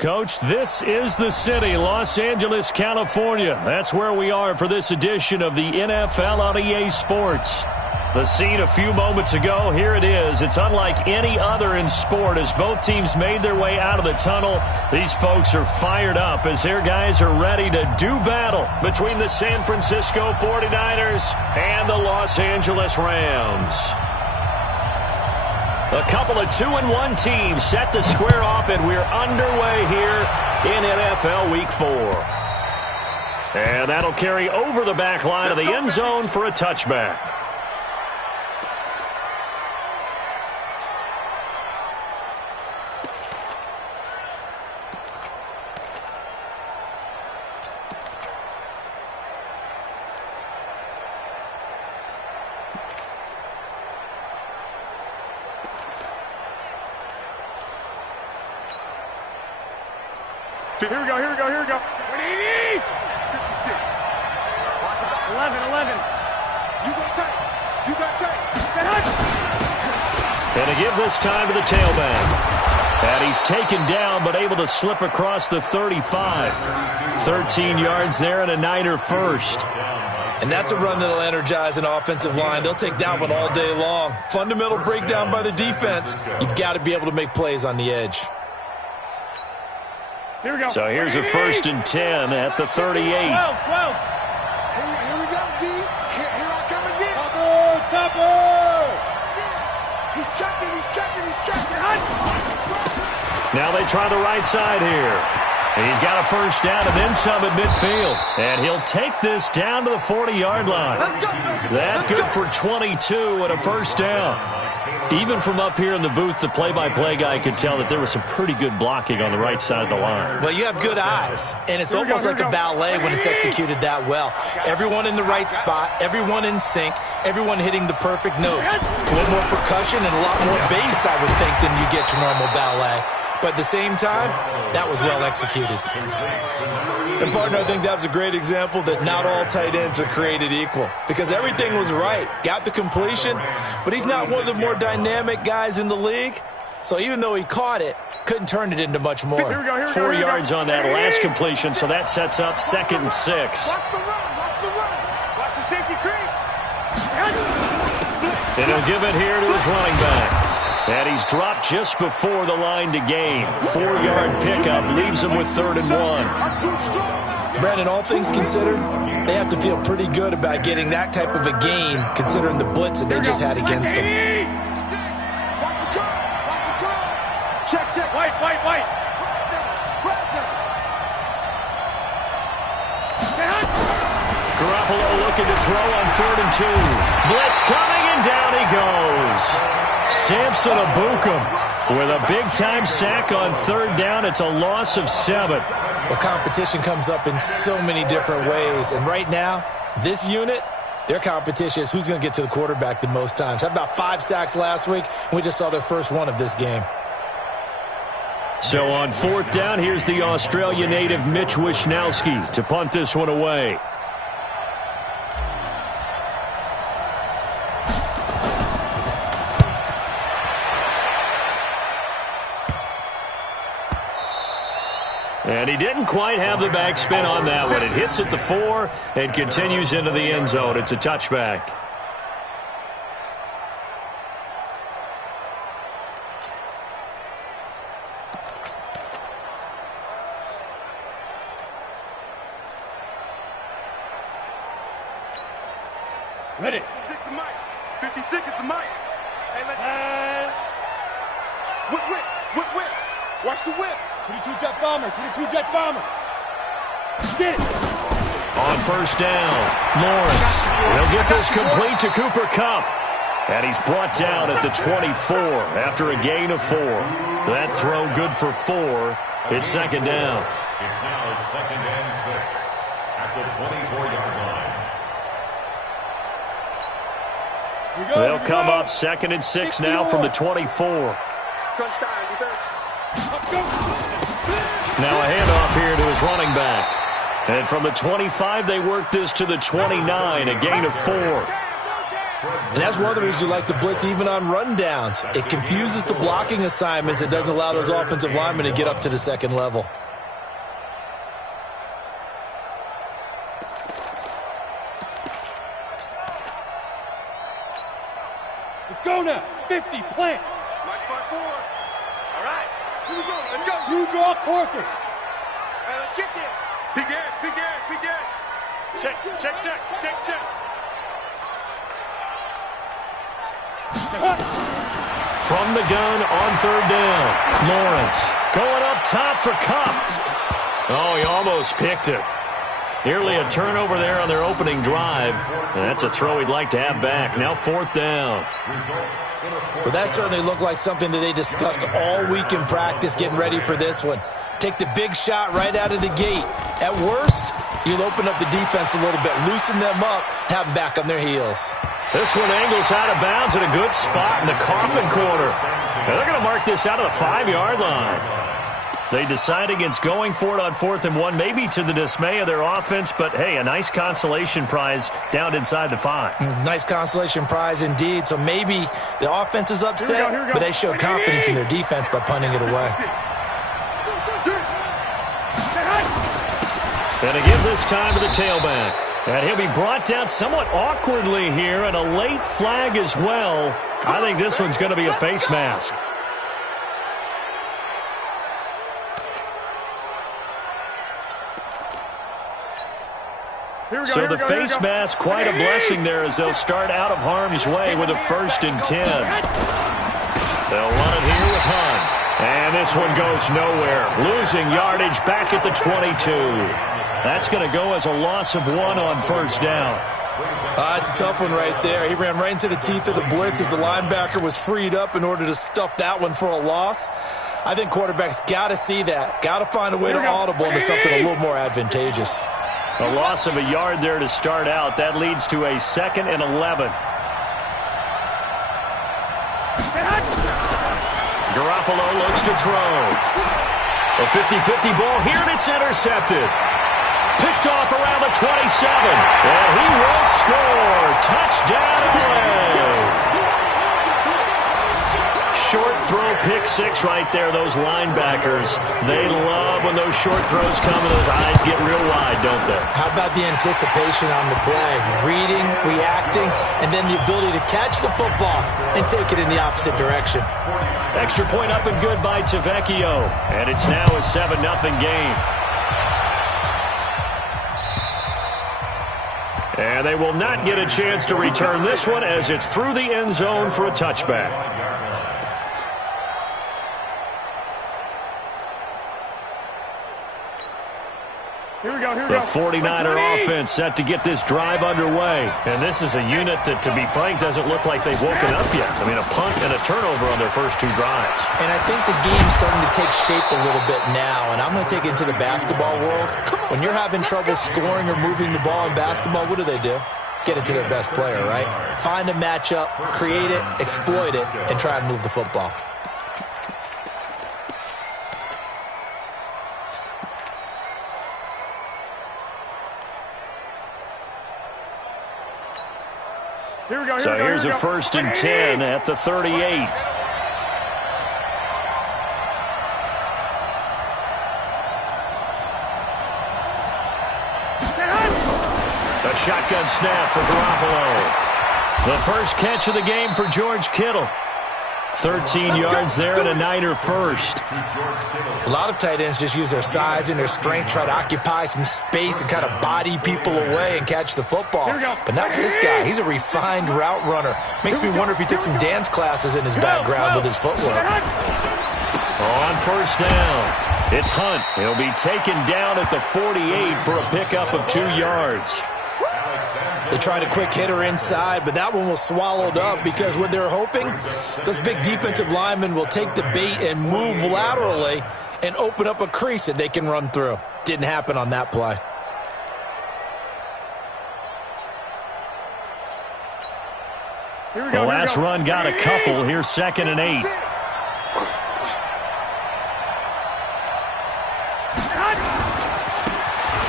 Coach, this is the city, Los Angeles, California. That's where we are for this edition of the NFL on EA Sports. The scene a few moments ago, here it is. It's unlike any other in sport as both teams made their way out of the tunnel. These folks are fired up as their guys are ready to do battle between the San Francisco 49ers and the Los Angeles Rams. A couple of 2-1 teams set to square off, and we're underway here in NFL Week 4. And that'll carry over the back line of the end zone for a touchback. Here we go. 56. 11. You got tight. And to give this time to the tailback. And he's taken down but able to slip across the 35. 13 yards there and a Niner first. And that's a run that'll energize an offensive line. They'll take that one all day long. Fundamental breakdown by the defense. You've got to be able to make plays on the edge. Here we go. So here's a 1st and 10 at the 38. 12. Here we go, D. Here I come again. Tupper. He's checking. Now they try the right side here. He's got a first down and then some at midfield. And he'll take this down to the 40-yard line. That good for 22 and a first down. Even from up here in the booth, the play-by-play guy could tell that there was some pretty good blocking on the right side of the line. Well, you have good eyes, and it's almost like a ballet when it's executed that well. Everyone in the right spot, everyone in sync, everyone hitting the perfect notes. A little more percussion and a lot more bass, I would think, than you get your normal ballet. But at the same time, that was well executed. And, partner, I think that was a great example that not all tight ends are created equal because everything was right. Got the completion, but he's not one of the more dynamic guys in the league. So even though he caught it, couldn't turn it into much more. 4 yards on that last completion, so that sets up 2nd and 6. Watch the run. Watch the safety creep. And he'll give it here to his running back. And he's dropped just before the line to gain. 4-yard pickup leaves him with 3rd and 1. Brandon, all things considered, they have to feel pretty good about getting that type of a gain considering the blitz that they just had against them. Check. White. Garoppolo looking to throw on 3rd and 2. Blitz coming, and down he goes. Samson Abukum with a big-time sack on 3rd down. It's a loss of 7. Well, competition comes up in so many different ways. And right now, this unit, their competition is who's going to get to the quarterback the most times. Had about 5 sacks last week, and we just saw their first one of this game. So on 4th down, here's the Australia native Mitch Wishnowsky to punt this one away. And he didn't quite have the backspin on that one. It hits at the 4 and continues into the end zone. It's a touchback. Ready. 56 is the mic. Hey, let's... Whip. Watch the whip. 22 jet bomber. Get it. On 1st down, Lawrence will get this complete to Cooper Kupp. And he's brought down at the 24 after a gain of 4. That throw good for 4. It's 2nd down. It's now 2nd and 6 at the 24-yard line. They'll come up 2nd and 6 now from the 24. Crunch time, defense. Now a handoff here to his running back. And from the 25, they work this to the 29, a gain of 4. And that's one of the reasons you like to blitz even on rundowns. It confuses the blocking assignments. It doesn't allow those offensive linemen to get up to the second level. Let's go now. 50, plant. Watch my board. All right. Here we go. Let's go. You draw quarters. All right, let's get there. Big end, big end, big end. Check, check, check, check, check. From the gun on third down. Lawrence going up top for Cup. Oh, he almost picked it. Nearly a turnover there on their opening drive. And that's a throw he'd like to have back. Now fourth down. Well, that certainly looked like something that they discussed all week in practice getting ready for this one. Take the big shot right out of the gate. At worst, you'll open up the defense a little bit, loosen them up, have them back on their heels. This one angles out of bounds at a good spot in the coffin corner. Now they're going to mark this out of the 5-yard line. They decide against going for it on 4th and 1, maybe to the dismay of their offense, but hey, a nice consolation prize down inside the 5. Nice consolation prize indeed. So maybe the offense is upset, but they showed confidence in their defense by punting it away. And again this time to the tailback. And he'll be brought down somewhat awkwardly here, and a late flag as well. I think this one's going to be a face mask. So the face mask, quite a blessing there as they'll start out of harm's way with a 1st and 10. They'll run it here with Hunt. And this one goes nowhere. Losing yardage back at the 22. That's going to go as a loss of 1 on 1st down. It's a tough one right there. He ran right into the teeth of the blitz as the linebacker was freed up in order to stuff that one for a loss. I think quarterbacks got to see that. Got to find a way to audible into something a little more advantageous. A loss of a yard there to start out. That leads to a 2nd and 11. Garoppolo looks to throw. A 50-50 ball here, and it's intercepted. Picked off around the 27. And he will score. Touchdown, LA. Short throw, pick 6 right there. Those linebackers, they love when those short throws come and those eyes get real wide, don't they? How about the anticipation on the play? Reading, reacting, and then the ability to catch the football and take it in the opposite direction. Extra point up and good by Tavecchio. And it's now a 7-0 game. And they will not get a chance to return this one as it's through the end zone for a touchback. Here we go, here we The go. 49er offense set to get this drive underway. And this is a unit that, to be frank, doesn't look like they've woken up yet. I mean, a punt and a turnover on their first 2 drives. And I think the game's starting to take shape a little bit now. And I'm going to take it into the basketball world. When you're having trouble scoring or moving the ball in basketball, what do? Get it to their best player, right? Find a matchup, create it, exploit it, and try and move the football. Here we go, So here's a 1st and 10 at the 38. A shotgun snap for Garoppolo. The first catch of the game for George Kittle. 13 yards there and a Niner first. A lot of tight ends just use their size and their strength, try to occupy some space and kind of body people away and catch the football. But not this guy. He's a refined route runner. Makes me wonder if he took some dance classes in his background with his footwork. On 1st down, it's Hunt. He'll be taken down at the 48 for a pickup of 2 yards. They tried a quick hitter inside, but that one was swallowed up because what they're hoping, those big defensive linemen will take the bait and move laterally and open up a crease that they can run through. Didn't happen on that play. The last run got a couple. Here's 2nd and 8.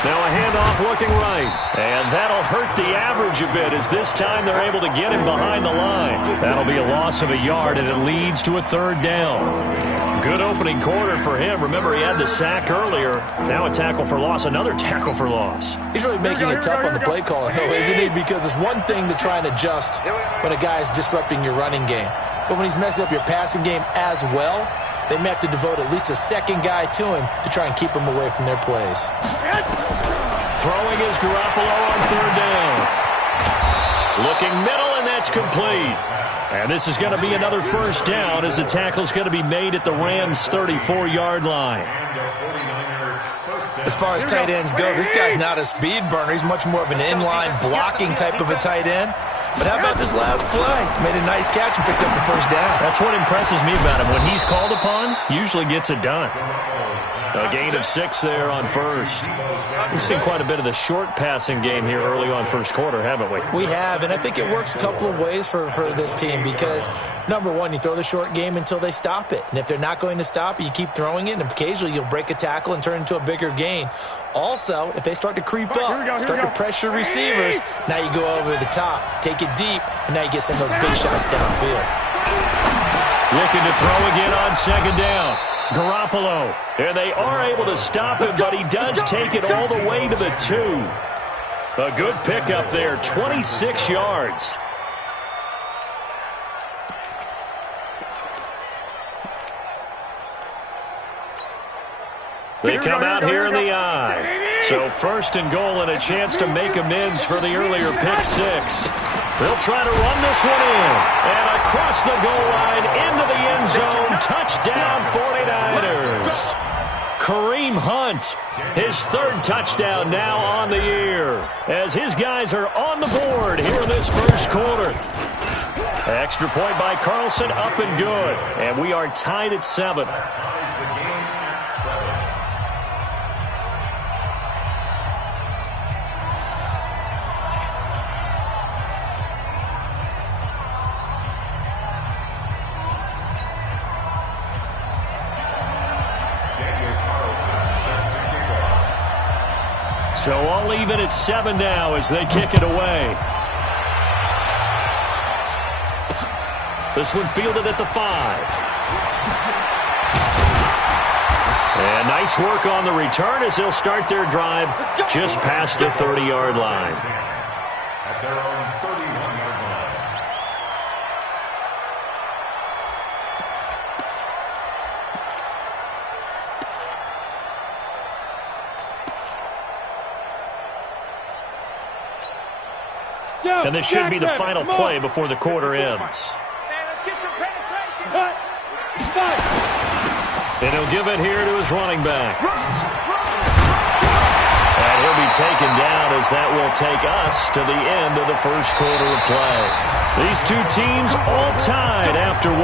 Now a handoff looking right. And that'll hurt the average a bit as this time they're able to get him behind the line. That'll be a loss of a yard, and it leads to a 3rd down. Good opening quarter for him. Remember, he had the sack earlier. Now a tackle for loss, another tackle for loss. He's really making it tough on the play caller, though, isn't he? Because it's one thing to try and adjust when a guy is disrupting your running game. But when he's messing up your passing game as well, they may have to devote at least a second guy to him to try and keep him away from their plays. Throwing is Garoppolo on 3rd down. Looking middle, and that's complete. And this is going to be another 1st down as the tackle's going to be made at the Rams' 34-yard line. As far as tight ends go, this guy's not a speed burner. He's much more of an inline blocking type of a tight end. But how about this last play? Made a nice catch and picked up the 1st down. That's what impresses me about him. When he's called upon, usually gets it done. A gain of 6 there on 1st. We've seen quite a bit of the short passing game here early on 1st quarter, haven't we? We have, and I think it works a couple of ways for this team because, number one, you throw the short game until they stop it. And if they're not going to stop it, you keep throwing it, and occasionally you'll break a tackle and turn it into a bigger gain. Also, if they start to creep up, start to pressure receivers, now you go over the top, take it deep, and now you get some of those big shots downfield. Looking to throw again on 2nd down. Garoppolo, and they are able to stop him, but he does take it all the way to the 2. A good pickup there, 26 yards. They come out here in the eye. So 1st and goal and a chance to make amends for the earlier pick 6. They'll try to run this one in. And across the goal line into the end zone. Touchdown 49ers. Kareem Hunt, his 3rd touchdown now on the year. As his guys are on the board here in this 1st quarter. Extra point by Carlson, up and good. And we are tied at 7. So all even at 7 now as they kick it away. This one fielded at the 5. And nice work on the return as they'll start their drive just past the 30-yard line. At their own 31-yard line. And this should be the final play before the quarter ends. Let's get some penetration. And he'll give it here to his running back. And he'll be taken down as that will take us to the end of the 1st quarter of play. These two teams all tied after 1.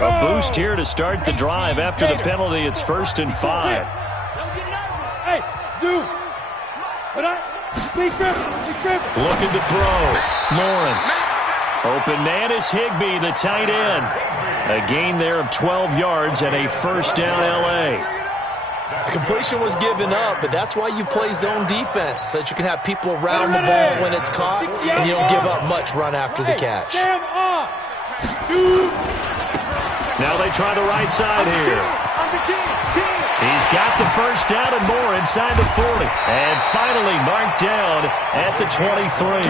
A boost here to start the drive after the penalty. It's 1st and 5. Hey, zoom. Looking to throw. Lawrence. Open man is Higbee, the tight end. A gain there of 12 yards and a 1st down L.A. The completion was given up, but that's why you play zone defense, so that you can have people around the ball when it's caught, and you don't give up much run after the catch. Now they try the right side here. He's got the 1st down and more inside the 40. And finally marked down at the 23.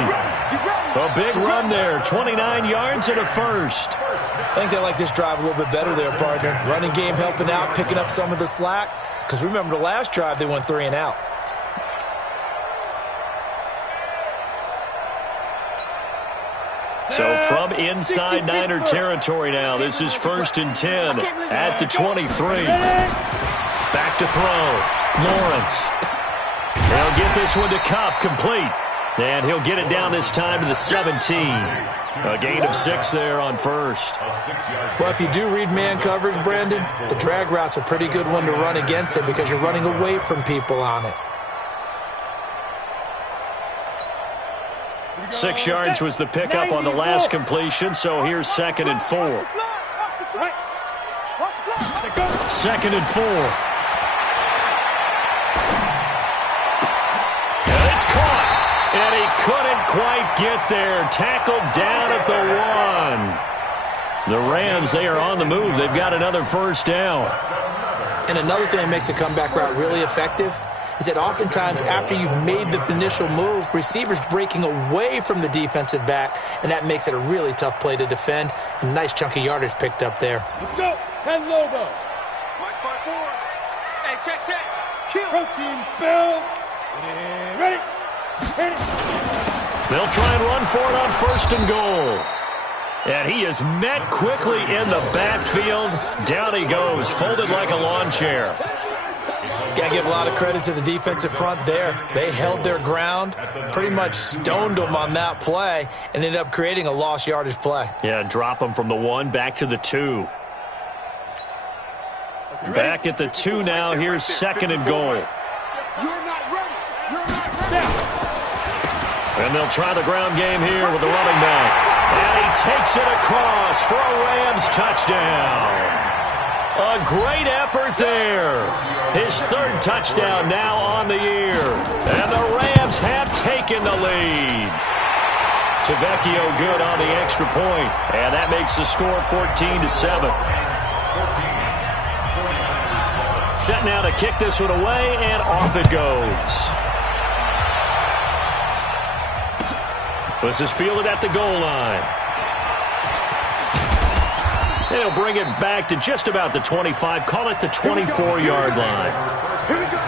A big run there, 29 yards and a 1st. I think they like this drive a little bit better there, partner. Running game helping out, picking up some of the slack. Because remember the last drive, they went 3 and out. So from inside Niner territory now, this is 1st and 10 at the 23. Back to throw. Lawrence. He'll get this one to Kupp, complete. And he'll get it down this time to the 17. A gain of 6 there on 1st. Well, if you do read man coverage, Brandon, the drag route's a pretty good one to run against it because you're running away from people on it. 6 yards was the pickup on the last completion, so here's 2nd and 4. 2nd and 4. And it's caught. And he couldn't quite get there. Tackled down at the 1. The Rams, they are on the move. They've got another first down. And another thing that makes a comeback route really effective is that oftentimes after you've made the initial move, receivers breaking away from the defensive back, and that makes it a really tough play to defend. A nice chunk of yardage picked up there. Let's go. 10 logo. Hey, check. Kill. Protein spill. Ready. Hit it. They'll try and run for it on 1st and goal. And he is met quickly in the backfield. Down he goes, folded like a lawn chair. Got to give a lot of credit to the defensive front there. They held their ground, pretty much stoned them on that play, and ended up creating a lost yardage play. Yeah, drop them from the 1 back to the 2. Back at the 2 now. Here's 2nd and goal. You're not ready. And they'll try the ground game here with the running back. And he takes it across for a Rams touchdown. A great effort there. His 3rd touchdown now on the year. And the Rams have taken the lead. Tavecchio good on the extra point. And that makes the score 14-7. Set now to kick this one away, and off it goes. This is fielded at the goal line. And he'll bring it back to just about the 25. Call it the 24-yard line. Here we go.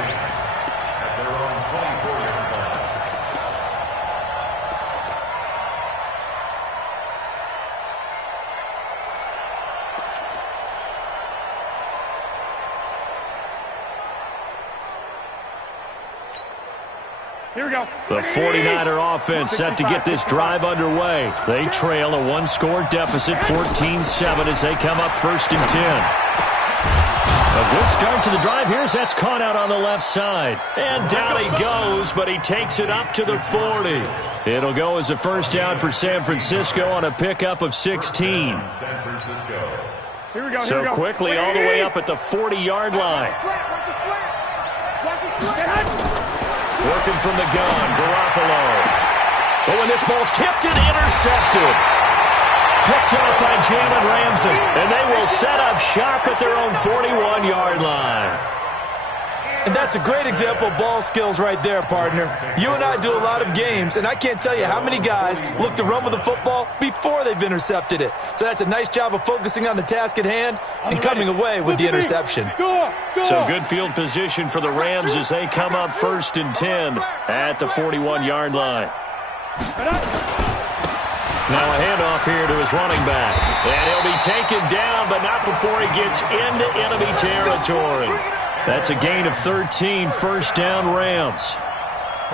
Here we go. The 49er offense set to get this drive underway. They trail a 1-score deficit, 14-7, as they come up 1st and 10. A good start to the drive. Here's that's caught out on the left side. And down he goes, but he takes it up to the 40. It'll go as a first down for San Francisco on a pickup of 16. Here we go. So quickly all the way up at the 40-yard line. Working from the gun, Garoppolo. But when this ball's tipped and intercepted. Picked up by Jalen Ramsey. And they will set up shop at their own 41-yard line. And that's a great example of ball skills right there, partner. You and I do a lot of games, and I can't tell you how many guys look to run with the football before they've intercepted it. So that's a nice job of focusing on the task at hand and coming away with the interception. So good field position for the Rams as they come up 1st and 10 at the 41-yard line. Now a handoff here to his running back. And he'll be taken down, but not before he gets into enemy territory. That's a gain of 13, first down Rams.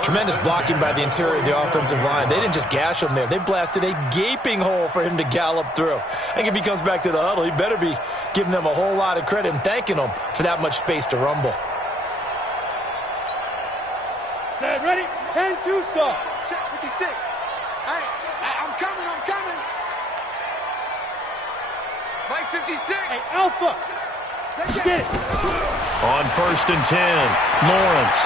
Tremendous blocking by the interior of the offensive line. They didn't just gash him there. They blasted a gaping hole for him to gallop through. I think if he comes back to the huddle, he better be giving them a whole lot of credit and thanking them for that much space to rumble. Set, ready, 10-2, sir. Check 56. Hey, I'm coming. Mike 56. Hey, Alpha. Get it. On 1st and 10, Lawrence.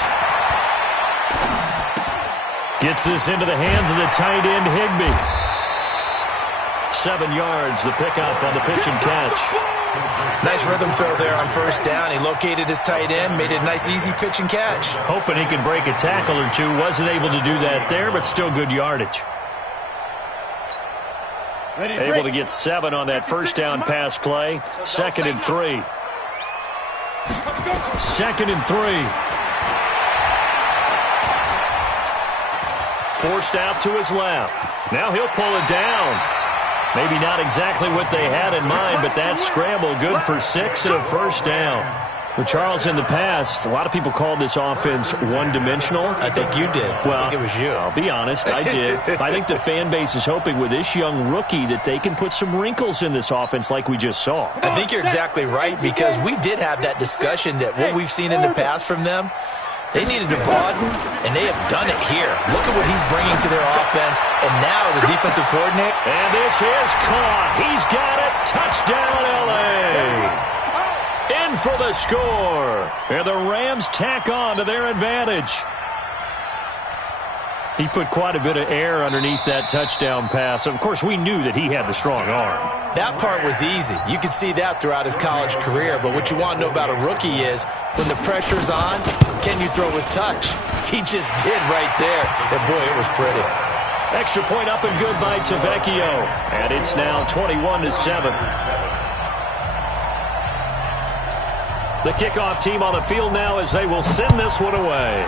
Gets this into the hands of the tight end, Higbee. 7 yards, the pickup on the pitch and catch. Nice rhythm throw there on 1st down. He located his tight end, made it a nice, easy pitch and catch. Hoping he could break a tackle or two. Wasn't able to do that there, but still good yardage. Able to get 7 on that first down pass play. 2nd and 3. 2nd and 3. Forced out to his left. Now he'll pull it down. Maybe not exactly what they had in mind, but that scramble good for 6 and a first down. Well, Charles, in the past, a lot of people called this offense one-dimensional. I think you did. Well, I think it was you. I'll be honest, I did. I think the fan base is hoping with this young rookie that they can put some wrinkles in this offense like we just saw. I think you're exactly right, because we did have that discussion that what we've seen in the past from them, They needed to broaden, and they have done it here. Look at what he's bringing to their offense, and now as a defensive coordinator. And this is caught. He's got it. Touchdown, L.A. In for the score. And the Rams tack on to their advantage. He put quite a bit of air underneath that touchdown pass. Of course, we knew that he had the strong arm. That part was easy. You could see that throughout his college career. But what you want to know about a rookie is when the pressure's on, can you throw with touch? He just did right there. And, boy, it was pretty. Extra point up and good by Tavecchio. And it's now 21-7. The kickoff team on the field now as they will send this one away.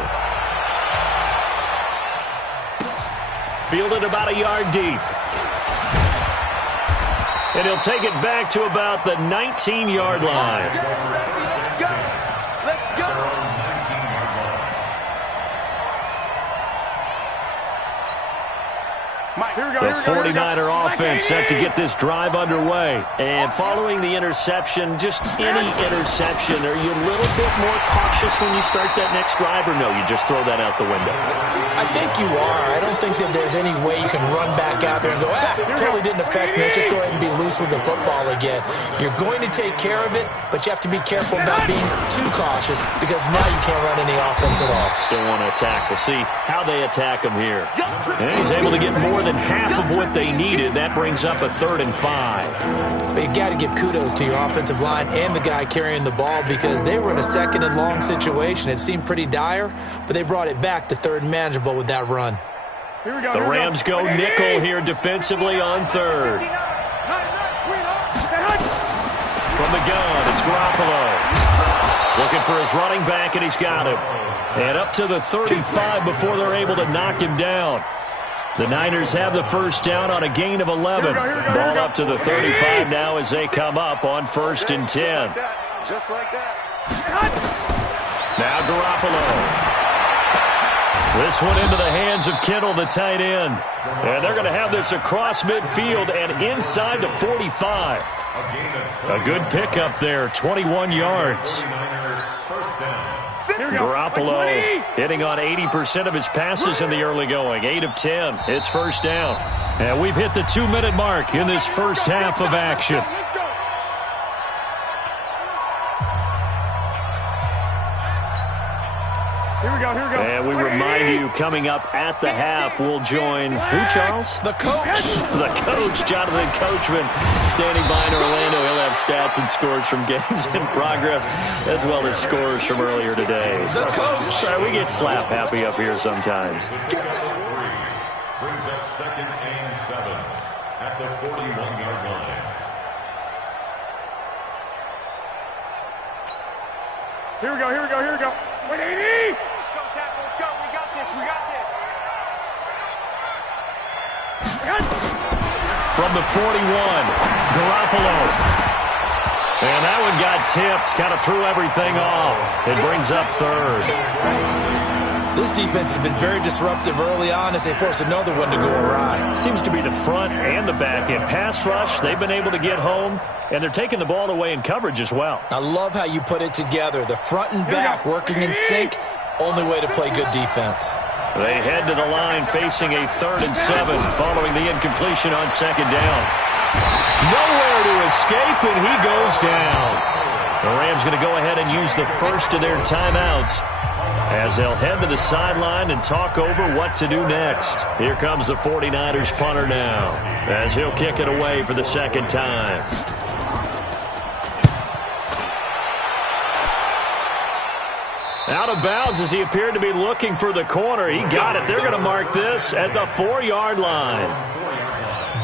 Fielded about a yard deep. And he'll take it back to about the 19-yard line. Let's go. The 49er offense set to get this drive underway. And following the interception, just any interception, are you a little bit more cautious when you start that next drive, or no, you just throw that out the window? I think you are. I don't think that there's any way you can run back out there and go, totally didn't affect me. Let's just go ahead and be loose with the football again. You're going to take care of it, but you have to be careful about being too cautious because now you can't run any offense at all. Still want to attack. We'll see how they attack him here. And he's able to get more than half of what they needed. That brings up a 3rd and 5. But you got to give kudos to your offensive line and the guy carrying the ball because they were in a 2nd and long situation. It seemed pretty dire, but they brought it back to 3rd and manageable with that run. The Rams go nickel here defensively on 3rd. From the gun, it's Garoppolo. Looking for his running back, and he's got him. And up to the 35 before they're able to knock him down. The Niners have the first down on a gain of 11. Ball up to the 35 now as they come up on 1st and 10. Just like that. Now Garoppolo. This one into the hands of Kittle, the tight end. And they're going to have this across midfield and inside the 45. A good pickup there, 21 yards. Garoppolo hitting on 80% of his passes in the early going. 8 of 10. It's first down. And we've hit the 2-minute mark in this first half of action. And we remind you, coming up at the half, we'll join who, Charles? The coach. The coach, Jonathan Coachman, standing by in Orlando. He'll have stats and scores from games in progress, as well as scores from earlier today. The coach. Sorry, we get slap happy up here sometimes. Brings up 2nd and 7 at the 41-yard line. Here we go. Wait, 80! Let's go. We got this. From the 41, Garoppolo. And that one got tipped, kind of threw everything off. It brings up 3rd. This defense has been very disruptive early on as they force another one to go awry. Seems to be the front and the back end. Pass rush, they've been able to get home, and they're taking the ball away in coverage as well. I love how you put it together. The front and back working in sync, only way to play good defense. They head to the line facing a 3rd and 7 following the incompletion on 2nd down. Nowhere to escape, and he goes down. The Rams going to go ahead and use the first of their timeouts as they'll head to the sideline and talk over what to do next. Here comes the 49ers punter now as he'll kick it away for the 2nd time. Out of bounds as he appeared to be looking for the corner. He got it. They're going to mark this at the 4-yard line.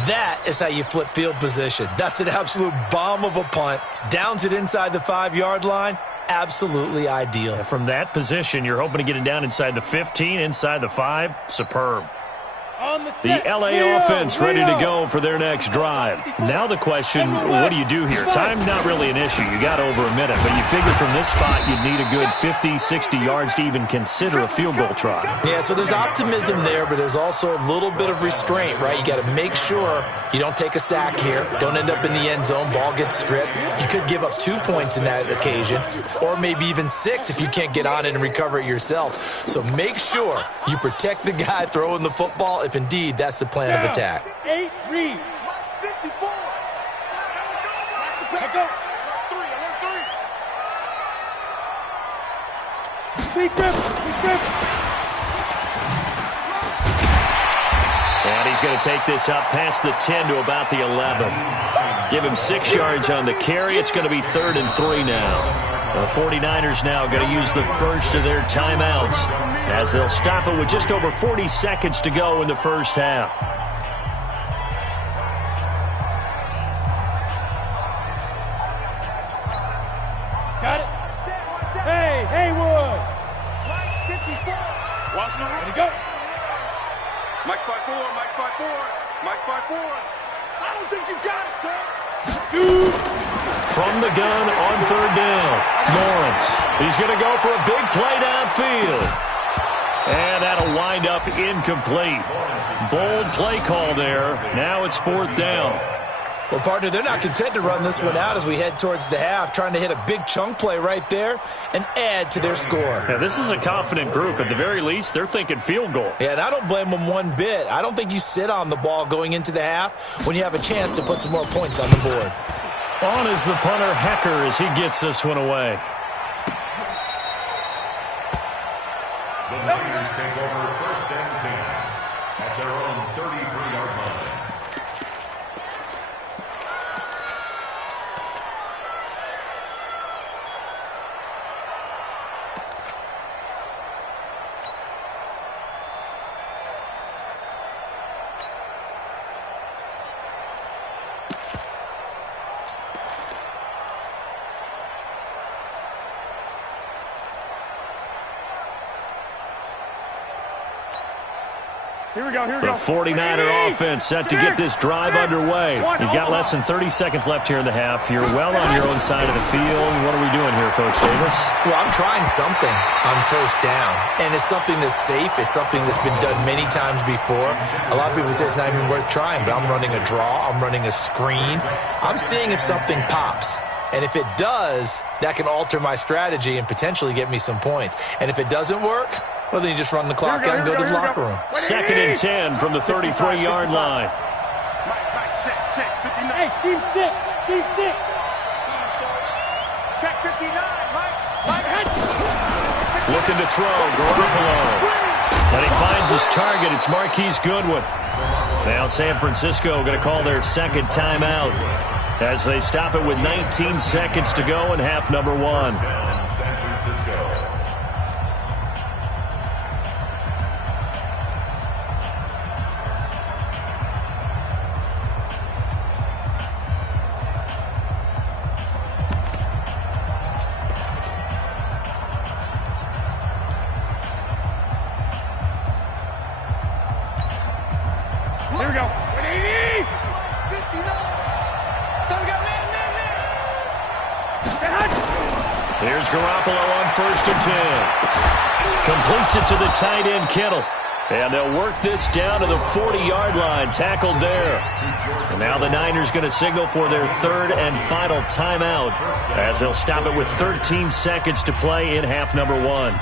That is how you flip field position. That's an absolute bomb of a punt. Downs it inside the 5-yard line. Absolutely ideal. From that position, you're hoping to get it down inside the 15, inside the 5. Superb. The LA offense ready to go for their next drive. Now the question, what do you do here? Time not really an issue. You got over a minute, but you figure from this spot you'd need a good 50, 60 yards to even consider a field goal try. Yeah, so there's optimism there, but there's also a little bit of restraint, right? You got to make sure you don't take a sack here. Don't end up in the end zone. Ball gets stripped. You could give up 2 points in that occasion, or maybe even 6 if you can't get on it and recover it yourself. So make sure you protect the guy throwing the football if indeed that's the plan of attack. 8 read. 54. Let go. 3. And he's going to take this up past the 10 to about the 11. Give him 6 yards on the carry. It's going to be 3rd and 3 now. The 49ers now going to use the first of their timeouts as they'll stop it with just over 40 seconds to go in the first half. Got it. Hey, Haywood. Mike 54. Watch the Ready to go. Mike's by 4. Mike's by 4. Mike's by 4. I don't think you got it, sir. Shoot. From the gun on 3rd down, Lawrence. He's going to go for a big play downfield. And that'll wind up incomplete. Bold play call there. Now it's 4th down. Well, partner, they're not content to run this one out as we head towards the half, trying to hit a big chunk play right there and add to their score. Yeah, this is a confident group. At the very least, they're thinking field goal. Yeah, and I don't blame them one bit. I don't think you sit on the ball going into the half when you have a chance to put some more points on the board. On is the punter, Hecker, as he gets this one away. The Niners take over 1st and 10 at their own 33-yard line. Here we go. The 49er offense set to get this drive underway. You've got less than 30 seconds left here in the half. You're well on your own side of the field. What are we doing here, Coach Davis? Well, I'm trying something on 1st down, and it's something that's safe. It's something that's been done many times before. A lot of people say it's not even worth trying, but I'm running a draw. I'm running a screen. I'm seeing if something pops. And if it does, that can alter my strategy and potentially get me some points. And if it doesn't work, well, then you just run the clock out and go to the locker room. 2nd and 10 from the 33-yard line. Mike, check. 59. Hey, Steve 6. Steve 6. Check 59, Mike. Looking to throw, Garoppolo. And he finds his target. It's Marquise Goodwin. Now San Francisco going to call their 2nd timeout as they stop it with 19 seconds to go in half number 1. San Francisco. Here we go. 180. 59. So we got man. Here's Garoppolo on 1st and 10. Completes it to the tight end, Kittle. And they'll work this down to the 40-yard line, tackled there. And now the Niners going to signal for their 3rd and final timeout as they'll stop it with 13 seconds to play in half number 1.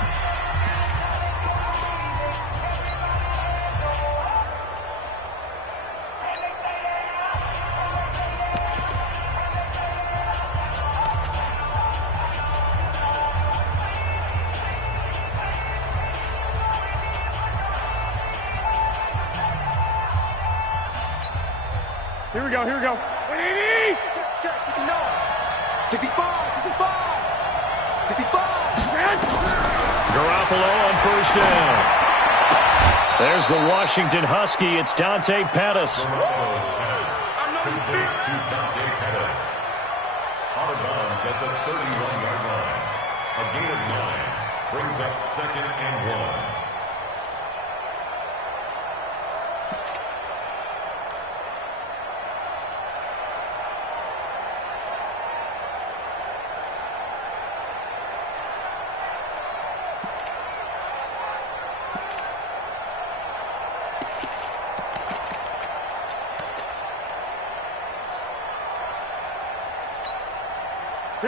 Here we go. 180. Check 59. 65. Garoppolo on 1st down. There's the Washington Husky. It's Dante Pettis. Complete to Dante Pettis. Out of bounds at the 31-yard line. A gain of 9 brings up 2nd and 1.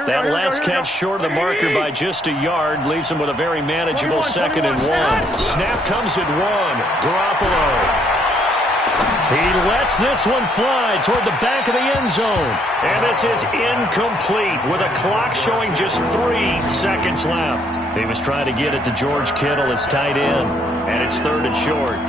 That last catch short of the marker by just a yard leaves him with a very manageable 2nd and 1. Snap comes at 1. Garoppolo. He lets this one fly toward the back of the end zone. And this is incomplete with a clock showing just 3 seconds left. He was trying to get it to George Kittle, his tight end, and it's 3rd and short.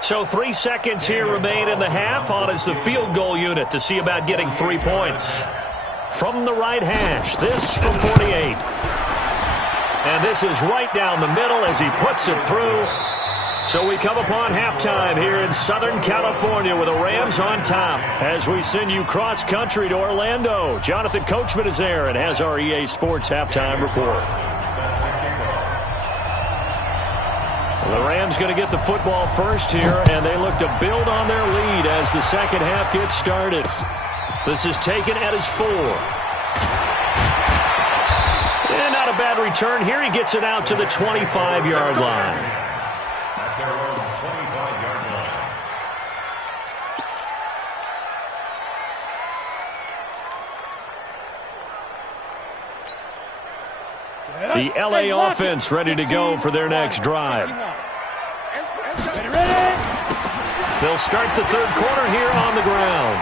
So 3 seconds here remain in the half. On is the field goal unit to see about getting 3 points. From the right hash, this from 48. And this is right down the middle as he puts it through. So we come upon halftime here in Southern California with the Rams on top. As we send you cross-country to Orlando, Jonathan Coachman is there and has our EA Sports halftime report. The Rams going to get the football first here, and they look to build on their lead as the second half gets started. This is taken at his 4. And not a bad return here. He gets it out to the 25-yard line. At their own 25-yard line. The LA offense ready to go for their next drive. They'll start the third quarter here on the ground.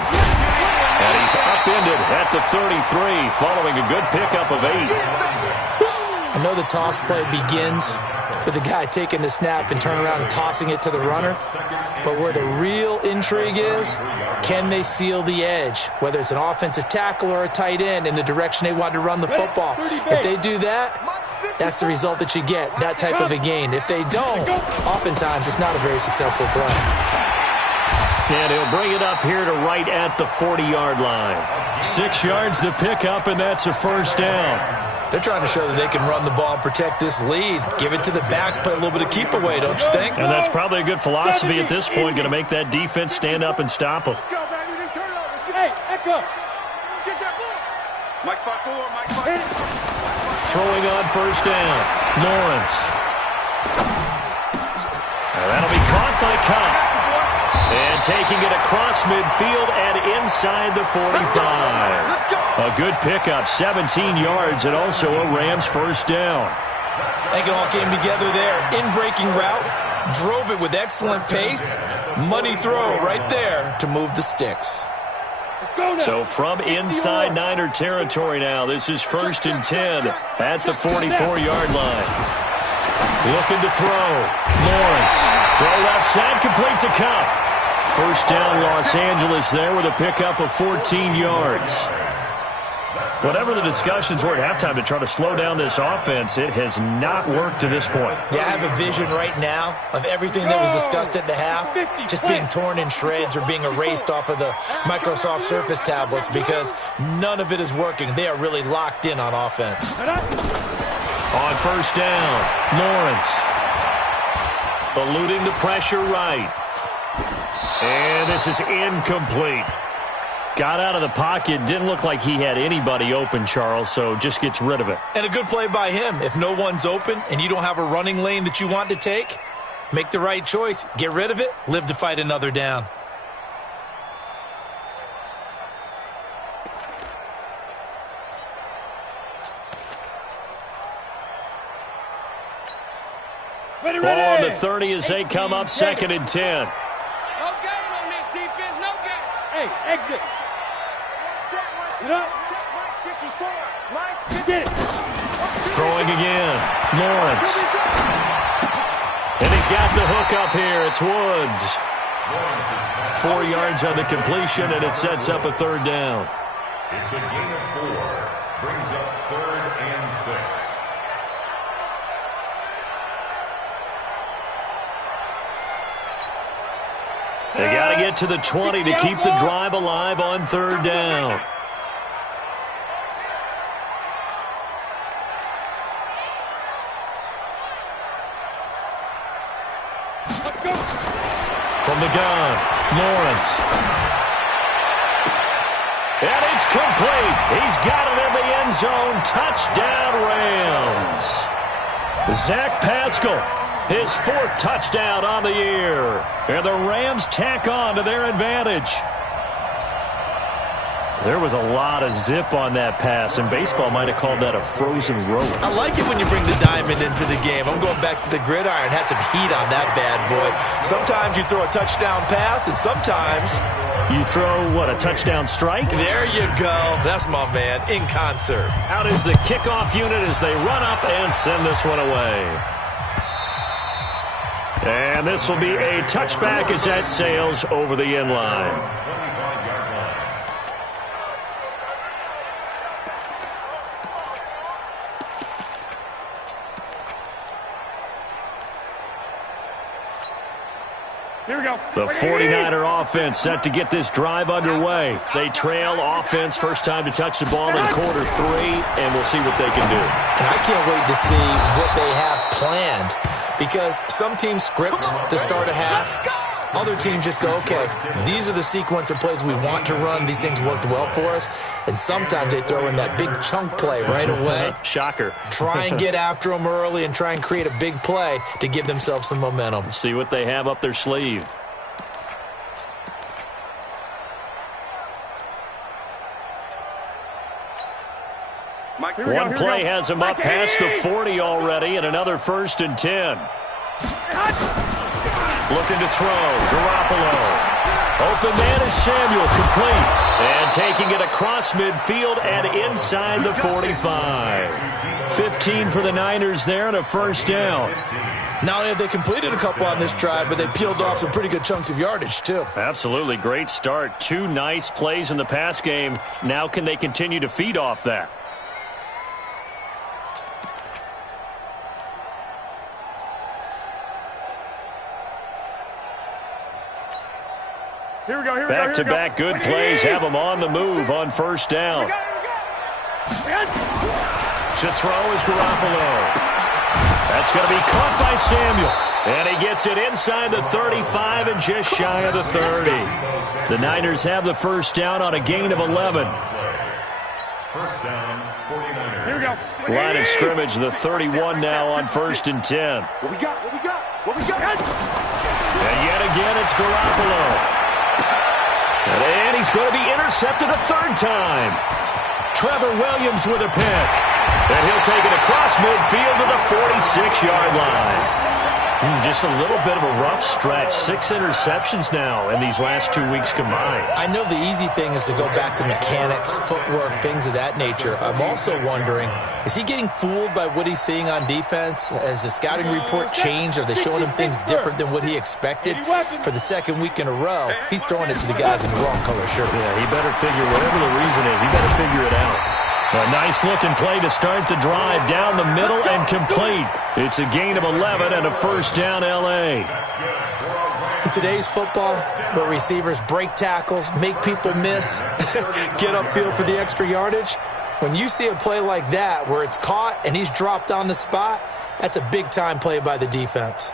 And he's upended at the 33 following a good pickup of 8. I know the toss play begins with the guy taking the snap and turning around and tossing it to the runner. But where the real intrigue is, can they seal the edge, whether it's an offensive tackle or a tight end, in the direction they want to run the football? If they do that, that's the result that you get, that type of a gain. If they don't, oftentimes it's not a very successful play. And he'll bring it up here to right at the 40-yard line. 6 yards to pick up, and that's a first down. They're trying to show that they can run the ball and protect this lead. Give it to the backs, play a little bit of keep away, don't you think? And that's probably a good philosophy at this point, going to make that defense stand up and stop them. Hey, Echo. Get that ball. Mike 5-4, Mike 5. Throwing on first down. Lawrence. And that'll be caught by Cup. And taking it across midfield and inside the 45. A good pickup, 17 yards, and also a Rams first down. I think it all came together there. In-breaking route, drove it with excellent pace. Money throw right there to move the sticks. So from inside Niner territory now, this is 1st and 10 at the 44-yard line. Looking to throw. Lawrence. Throw left side, complete to Cup. First down, Los Angeles there with a pickup of 14 yards. Whatever the discussions were at halftime to try to slow down this offense, it has not worked to this point. Yeah, I have a vision right now of everything that was discussed at the half just being torn in shreds or being erased off of the Microsoft Surface tablets because none of it is working. They are really locked in on offense. On first down, Lawrence. Eluding the pressure right. And this is incomplete. Got out of the pocket. Didn't look like he had anybody open, Charles, so just gets rid of it. And a good play by him. If no one's open and you don't have a running lane that you want to take, make the right choice. Get rid of it. Live to fight another down. Ball on the 30 as they come up 2nd and 10. No game on this defense, no game. Hey, exit. Sit up. Get it. Throwing again. Lawrence. And he's got the hook up here. It's Woods. 4 yards on the completion, and it sets up a 3rd down. It's a gain of 4. Brings up 3rd and 6. They got to get to the 20 to keep the drive alive on 3rd down. From the gun, Lawrence. And it's complete. He's got it in the end zone. Touchdown, Rams. Zach Pascal His 4th touchdown on the year. And the Rams tack on to their advantage. There was a lot of zip on that pass, and baseball might have called that a frozen rope. I like it when you bring the diamond into the game. I'm going back to the gridiron. Had some heat on that bad boy. Sometimes you throw a touchdown pass, and sometimes you throw, what, a touchdown strike? There you go. That's my man, in concert. Out is the kickoff unit as they run up and send this one away. And this will be a touchback as that sails over the end line. Here we go. The 49er offense set to get this drive underway. They trail offense first time to touch the ball in quarter 3, and we'll see what they can do. And I can't wait to see what they have planned, because some teams script to start a half. Other teams just go, okay, these are the sequence of plays we want to run. These things worked well for us. And sometimes they throw in that big chunk play right away. Shocker. Try and get after them early and try and create a big play to give themselves some momentum. See what they have up their sleeve. One play has him up past the 40 already, and another 1st and 10. Looking to throw, Garoppolo. Open man is Samuel, complete. And taking it across midfield and inside the 45. 15 for the Niners there and a 1st down. Not only have they completed a couple on this drive, but they peeled off some pretty good chunks of yardage, too. Absolutely, great start. 2 nice plays in the pass game. Now can they continue to feed off that? Here we go, Back-to-back good plays have them on the move on 1st down. To throw is Garoppolo. That's going to be caught by Samuel. And he gets it inside the 35 and just shy of the 30. The Niners have the 1st down on a gain of 11. 1st down, 49ers. Here we go. Line of scrimmage, the 31 now on 1st and 10. What we got? And yet again, it's Garoppolo. And he's going to be intercepted a 3rd time. Trevor Williams with a pick. And he'll take it across midfield to the 46-yard line. Just a little bit of a rough stretch. 6 interceptions now in these last 2 weeks combined. I know the easy thing is to go back to mechanics, footwork, things of that nature. I'm also wondering, is he getting fooled by what he's seeing on defense? Has the scouting report changed? Are they showing him things different than what he expected? For the 2nd week in a row, he's throwing it to the guys in the wrong color shirts. Yeah, he better figure, whatever the reason is, he better figure it out. A nice-looking play to start the drive down the middle and complete. It's a gain of 11 and a 1st down L.A. In today's football, where receivers break tackles, make people miss, get upfield for the extra yardage, when you see a play like that where it's caught and he's dropped on the spot, that's a big-time play by the defense.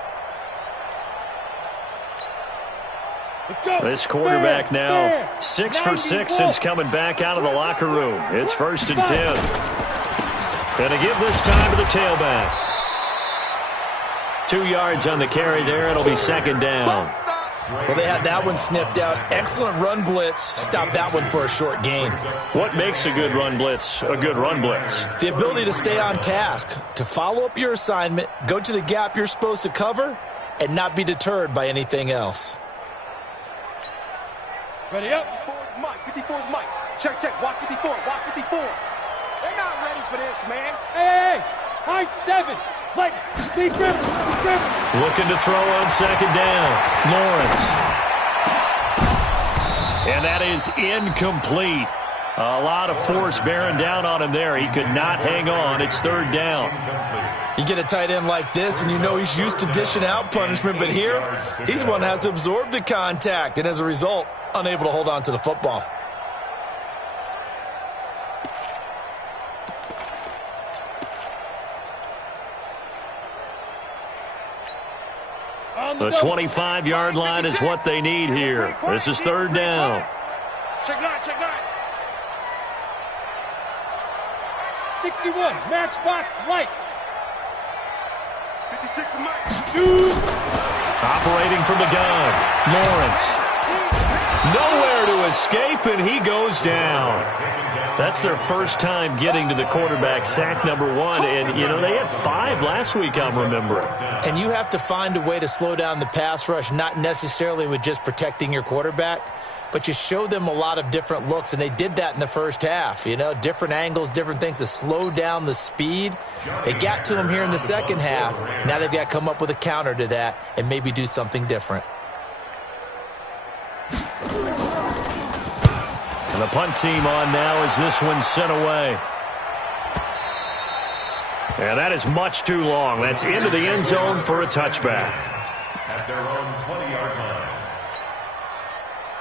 This quarterback now 6 for 6 since coming back out of the locker room. It's 1st and 10. Going to give this time to the tailback. 2 yards on the carry there. It'll be 2nd down. Well, they had that one sniffed out. Excellent run blitz. Stop that one for a short gain. What makes a good run blitz a good run blitz? The ability to stay on task, to follow up your assignment, go to the gap you're supposed to cover, and not be deterred by anything else. Ready up. 54's Mike. 54's Mike. Check. Watch 54. Watch 54. They're not ready for this, man. Hey. High 7. Like, be good. Looking to throw on 2nd down. Lawrence. And that is incomplete. A lot of force bearing down on him there. He could not hang on. It's 3rd down. You get a tight end like this, and you know he's used to dishing out punishment, but here, he's the one that has to absorb the contact, and as a result, unable to hold on to the football. The 25-yard line is what they need here. This is 3rd down. Check 9. 61, matchbox lights. 56 to Mike. Operating from the gun, Lawrence. Nowhere to escape, and he goes down. That's their first time getting to the quarterback, sack number 1. And, you know, they had 5 last week, I'm remembering. And you have to find a way to slow down the pass rush, not necessarily with just protecting your quarterback, but you show them a lot of different looks, and they did that in the first half. You know, different angles, different things to slow down the speed. They got to him here in the second half. Now they've got to come up with a counter to that and maybe do something different. And the punt team on now as this one's sent away. And that is much too long. That's into the end zone for a touchback. At their own 20-yard line.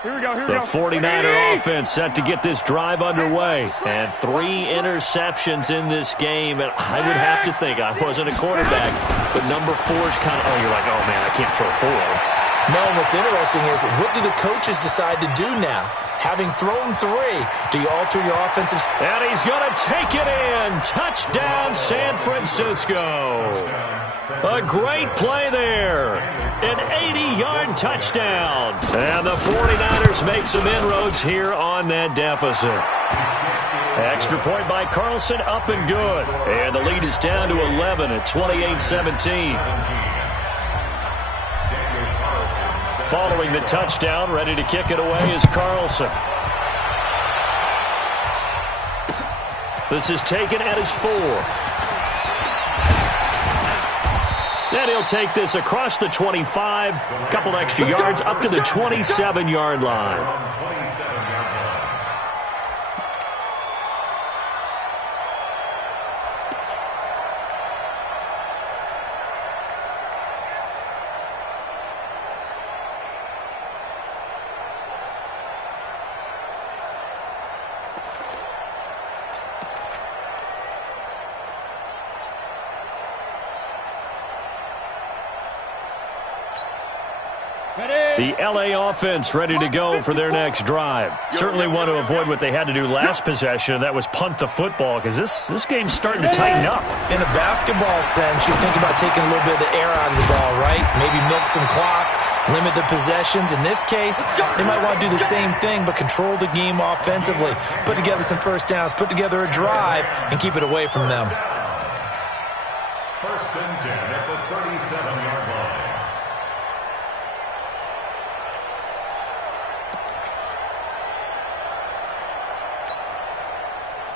Here we go, here we The go. 49er offense set to get this drive underway. And 3 interceptions in this game. And I would have to think, I wasn't a quarterback, but number 4's kind of, you're like, oh, man, I can't throw 4. No, and what's interesting is, what do the coaches decide to do now? Having thrown 3, do you alter your offensive? And he's going to take it in. Touchdown, San Francisco. A great play there. An 80-yard touchdown. And the 49ers make some inroads here on that deficit. Extra point by Carlson, up and good. And the lead is down to 11 at 28-17. Following the touchdown, ready to kick it away is Carlson. This is taken at his 4. Then he'll take this across the 25, a couple extra yards up to the 27-yard line. The LA offense ready to go for their next drive. Certainly want to avoid what they had to do last possession, and that was punt the football, because this game's starting to tighten up. In a basketball sense, you think about taking a little bit of the air out of the ball, right? Maybe milk some clock, limit the possessions. In this case, they might want to do the same thing, but control the game offensively, put together some first downs, put together a drive, and keep it away from them. First and 10 at the 37-yard line.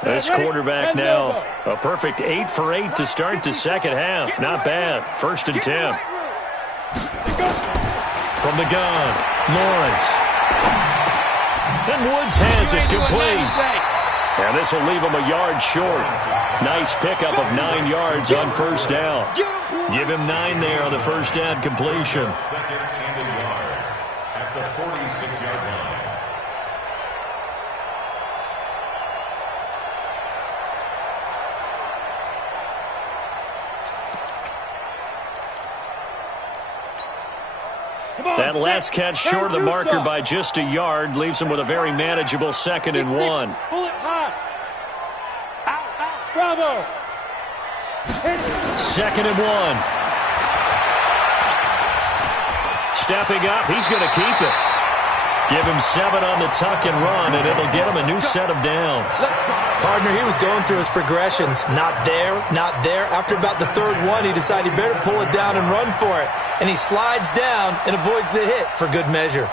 This quarterback now, a perfect 8 for 8 to start the second half. Not bad. First and 10. From the gun, Lawrence. And Woods has it complete. And this will leave him a yard short. Nice pickup of 9 yards on first down. Give him 9 there on the first down completion. Second and a yard at the 46-yard line. That last catch short of the marker by just a yard leaves him with a very manageable 2nd and 1. Pull it high. Out, bravo. 2nd and 1. Stepping up, he's going to keep it. Give him 7 on the tuck and run, and it'll get him a new set of downs. Partner, he was going through his progressions. Not there, not there. After about the 3rd one, he decided he better pull it down and run for it. And he slides down and avoids the hit for good measure.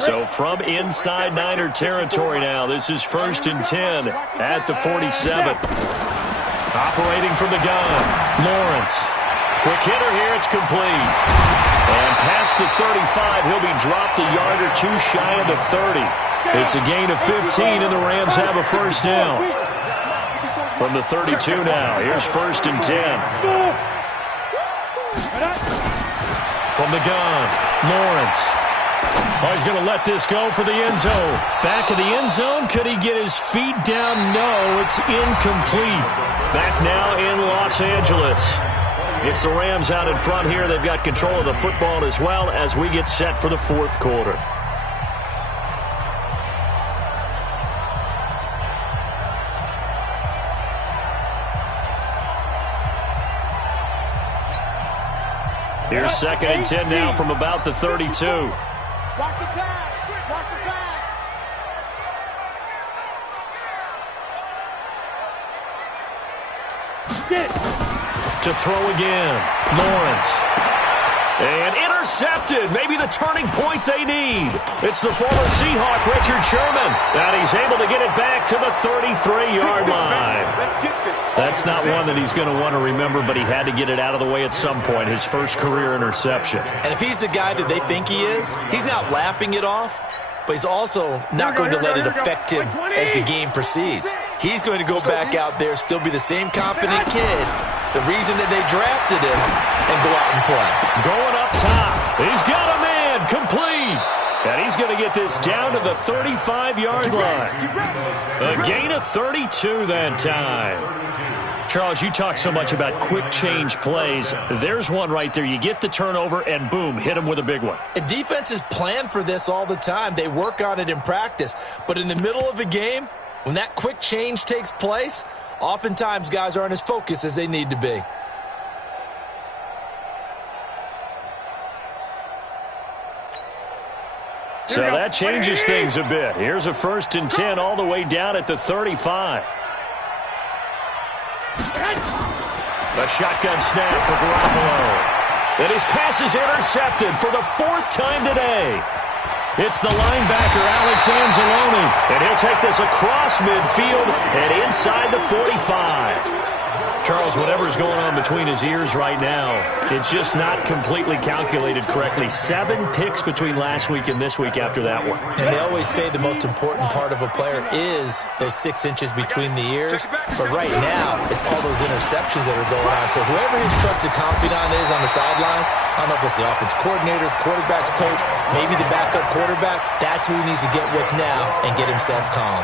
So from inside Niner territory now, this is 1st and 10 at the 47. Operating from the gun, Lawrence. Quick hitter here, it's complete. And past the 35, he'll be dropped a yard or 2 shy of the 30. It's a gain of 15, and the Rams have a first down. From the 32 now, here's 1st and 10. From the gun, Lawrence. Oh, he's going to let this go for the end zone. Back of the end zone. Could he get his feet down? No, it's incomplete. Back now in Los Angeles. It's the Rams out in front here. They've got control of the football as well as we get set for the 4th quarter. Here's 2nd and 10 now from about the 32. Watch the pass. Watch the pass. To throw again. Lawrence. And intercepted. Maybe the turning point they need. It's the former Seahawk, Richard Sherman. And he's able to get it back to the 33-yard line. That's not one that he's going to want to remember, but he had to get it out of the way at some point, his first career interception. And if he's the guy that they think he is, he's not laughing it off, but he's also not going to let it affect him as the game proceeds. He's going to go back out there, still be the same confident kid, the reason that they drafted him, and go out and play. Going up top. He's got a man complete. And he's going to get this down to the 35-yard line. A gain of 32 that time. Charles, you talk so much about quick change plays. There's one right there. You get the turnover, and boom, hit him with a big one. And defenses plan for this all the time. They work on it in practice. But in the middle of a game, when that quick change takes place, oftentimes guys aren't as focused as they need to be. So that changes things a bit. Here's a 1st and 10 all the way down at the 35. A shotgun snap for Garoppolo. And his pass is intercepted for the 4th time today. It's the linebacker, Alex Anzalone. And he'll take this across midfield and inside the 45. Charles, whatever's going on between his ears right now, it's just not completely calculated correctly. 7 picks between last week and this week after that one. And they always say the most important part of a player is those 6 inches between the ears. But right now, it's all those interceptions that are going on. So whoever his trusted confidant is on the sidelines, I don't know if it's the offense coordinator, the quarterback's coach, maybe the backup quarterback, that's who he needs to get with now and get himself calm.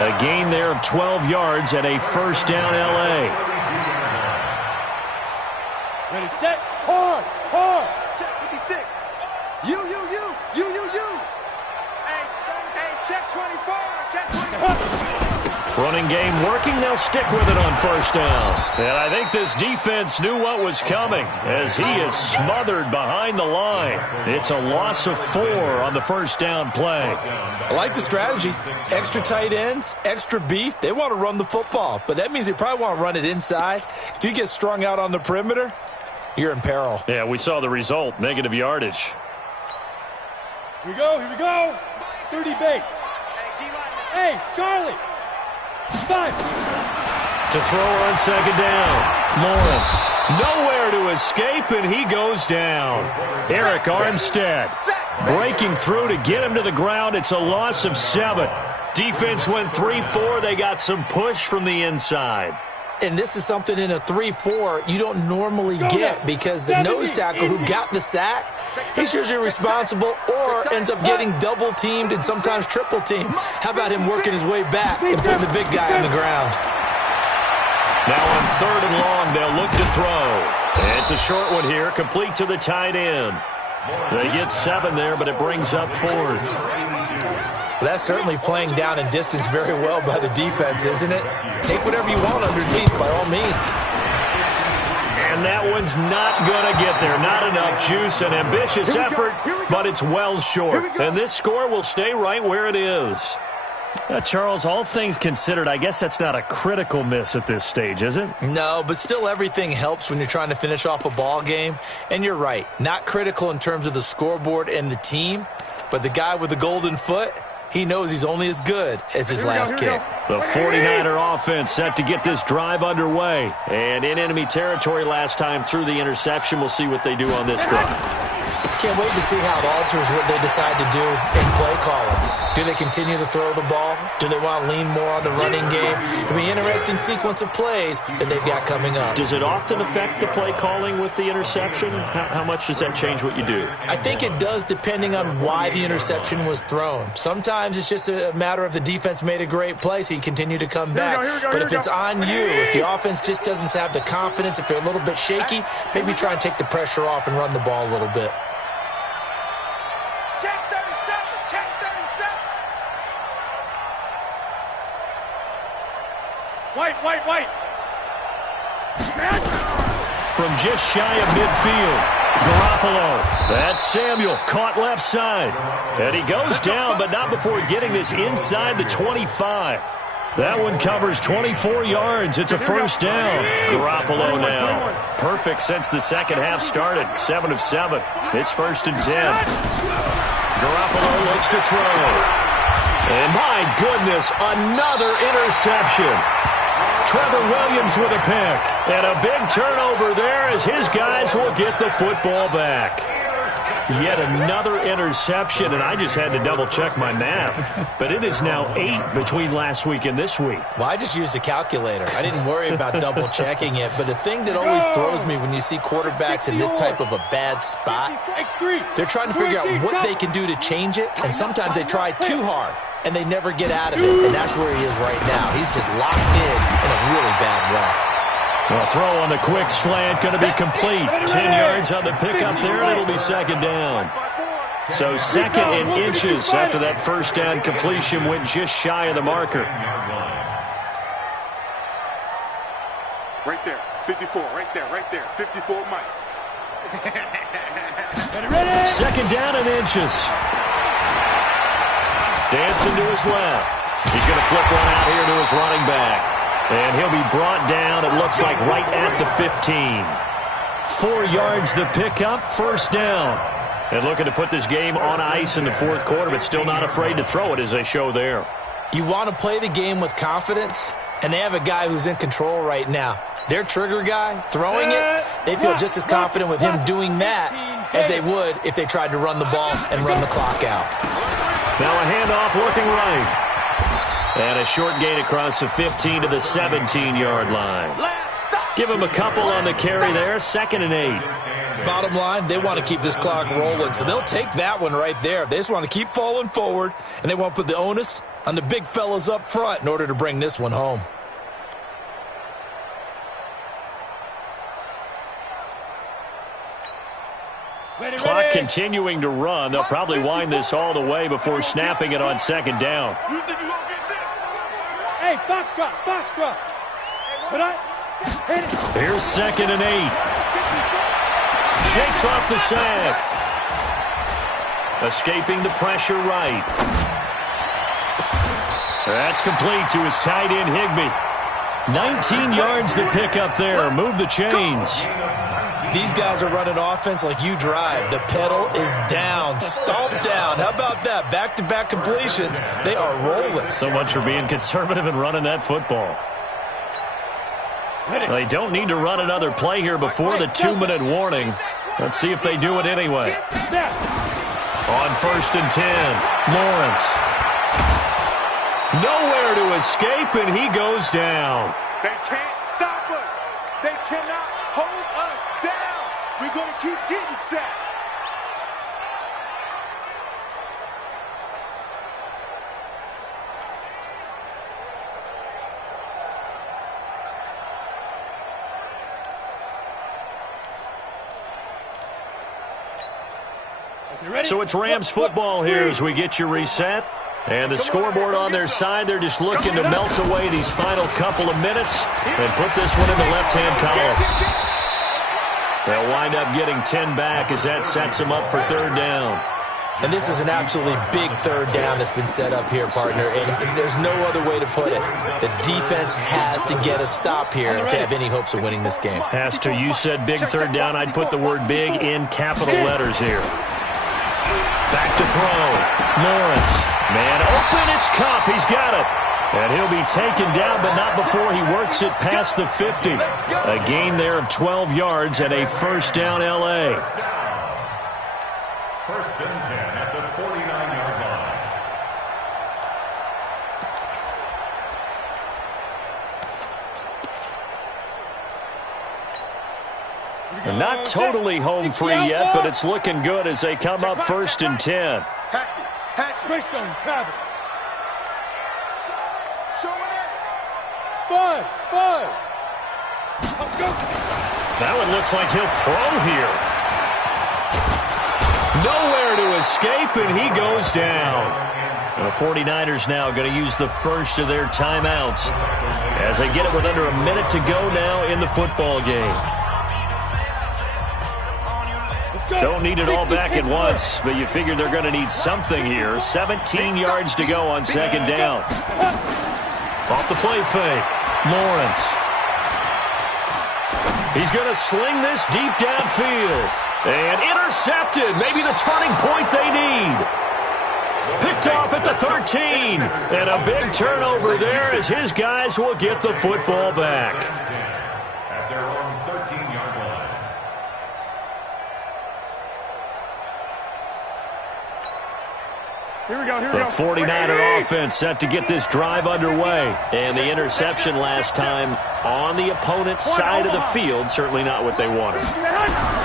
A gain there of 12 yards and a 1st down L.A. Ready, set, hard. Check 56. You. Hey, check 24. Check 24. Running game working. They'll stick with it on 1st down. And I think this defense knew what was coming as he is smothered behind the line. It's a loss of 4 on the 1st down play. I like the strategy. Extra tight ends, extra beef. They want to run the football, but that means they probably want to run it inside. If you get strung out on the perimeter, you're in peril. Yeah, we saw the result. Negative yardage. Here we go. 30 base. Hey, Charlie. 5. To throw on 2nd down. Lawrence. Nowhere to escape, and he goes down. Eric Armstead breaking through to get him to the ground. It's a loss of 7. Defense went 3-4. They got some push from the inside. And this is something in a 3-4 you don't normally get because the nose tackle who got the sack, he's usually responsible or ends up getting double-teamed and sometimes triple-teamed. How about him working his way back and putting the big guy on the ground? Now on 3rd and long, they'll look to throw. And it's a short one here, complete to the tight end. They get 7 there, but it brings up 4th. That's certainly playing down in distance very well by the defense, isn't it? Take whatever you want underneath, by all means. And that one's not going to get there. Not enough juice, an ambitious effort, but it's well short. And this score will stay right where it is. Charles, all things considered, I guess that's not a critical miss at this stage, is it? No, but still everything helps when you're trying to finish off a ball game. And you're right, not critical in terms of the scoreboard and the team, but the guy with the golden foot, he knows he's only as good as his last kick. The 49er offense set to get this drive underway. And in enemy territory last time through the interception. We'll see what they do on this drive. Can't wait to see how it alters what they decide to do in play calling. Do they continue to throw the ball? Do they want to lean more on the running game? It'll be an interesting sequence of plays that they've got coming up. Does it often affect the play calling with the interception? How much does that change what you do? I think it does depending on why the interception was thrown. Sometimes it's just a matter of the defense made a great play, so you continue to come back. But if it's on you, if the offense just doesn't have the confidence, if they're a little bit shaky, maybe try and take the pressure off and run the ball a little bit. White. From just shy of midfield. Garoppolo. That's Samuel, caught left side. And he goes down, but not before getting this inside the 25. That one covers 24 yards. It's a first down. Garoppolo now. Perfect since the second half started. 7 of 7. It's 1st and 10. Garoppolo looks to throw. And my goodness, another interception. Trevor Williams with a pick. And a big turnover there as his guys will get the football back. Yet another interception, and I just had to double-check my math. But it is now 8 between last week and this week. Well, I just used a calculator. I didn't worry about double-checking it. But the thing that always throws me when you see quarterbacks in this type of a bad spot, they're trying to figure out what they can do to change it, and sometimes they try too hard, and they never get out of it. And that's where he is right now. He's just locked in a really bad way. Well, throw on the quick slant, going to be complete. 10 yards on the pickup there, and it'll be second down. So 2nd and inches after that first down completion went just shy of the marker. Right there, 54, right there, 54 Mike. 2nd down and inches. Dancing to his left. He's going to flip one out here to his running back. And he'll be brought down, it looks like, right at the 15. 4 yards the pickup, first down. And looking to put this game on ice in the 4th quarter, but still not afraid to throw it as they show there. You want to play the game with confidence, and they have a guy who's in control right now. Their trigger guy, throwing it, they feel just as confident with him doing that as they would if they tried to run the ball and run the clock out. Now a handoff looking right. And a short gain across the 15 to the 17-yard line. Give him a couple on the carry there, 2nd and 8. Bottom line, they want to keep this clock rolling, so they'll take that one right there. They just want to keep falling forward, and they want to put the onus on the big fellas up front in order to bring this one home. Clock continuing to run. They'll probably wind this all the way before snapping it on 2nd down. Hey, foxtrot. Here's 2nd and 8. Shakes off the sack. Escaping the pressure right. That's complete to his tight end, Higbee. 19 yards the pickup there. Move the chains. These guys are running offense like you drive. The pedal is down, stomped down. How about that? Back-to-back completions. They are rolling. So much for being conservative and running that football. They don't need to run another play here before the 2-minute warning. Let's see if they do it anyway. On 1st and 10, Lawrence. Nowhere to escape, and he goes down. They can't stop us. They cannot hold us down. We're going to keep getting sacks. So it's Rams football here as we get you reset. And the scoreboard on their side, they're just looking to melt away these final couple of minutes and put this one in the left-hand column. They'll wind up getting 10 back as that sets them up for 3rd down. And this is an absolutely big 3rd down that's been set up here, partner, and there's no other way to put it. The defense has to get a stop here if they have any hopes of winning this game. Has to. You said big 3rd down. I'd put the word big in capital letters here. Back to throw. Lawrence. Man open, it's Cup. He's got it. And he'll be taken down, but not before he works it past the 50. A gain there of 12 yards and a first down LA. 1st and 10 at the 49-yard line. They're not totally home free yet, but it's looking good as they come up 1st and 10. Greystone, travel. Buzz. That one looks like he'll throw here. Nowhere to escape, and he goes down. And the 49ers now going to use the first of their timeouts as they get it with under a minute to go now in the football game. Don't need it all back at once, but you figure they're going to need something here. 17 yards to go on second down. Off the play fake. Lawrence. He's going to sling this deep downfield. And intercepted. Maybe the turning point they need. Picked off at the 13. And a big turnover there as his guys will get the football back. At their own 13-yard line. Here we go, The 49er offense set to get this drive underway. And the interception last time on the opponent's side of the field, certainly not what they wanted.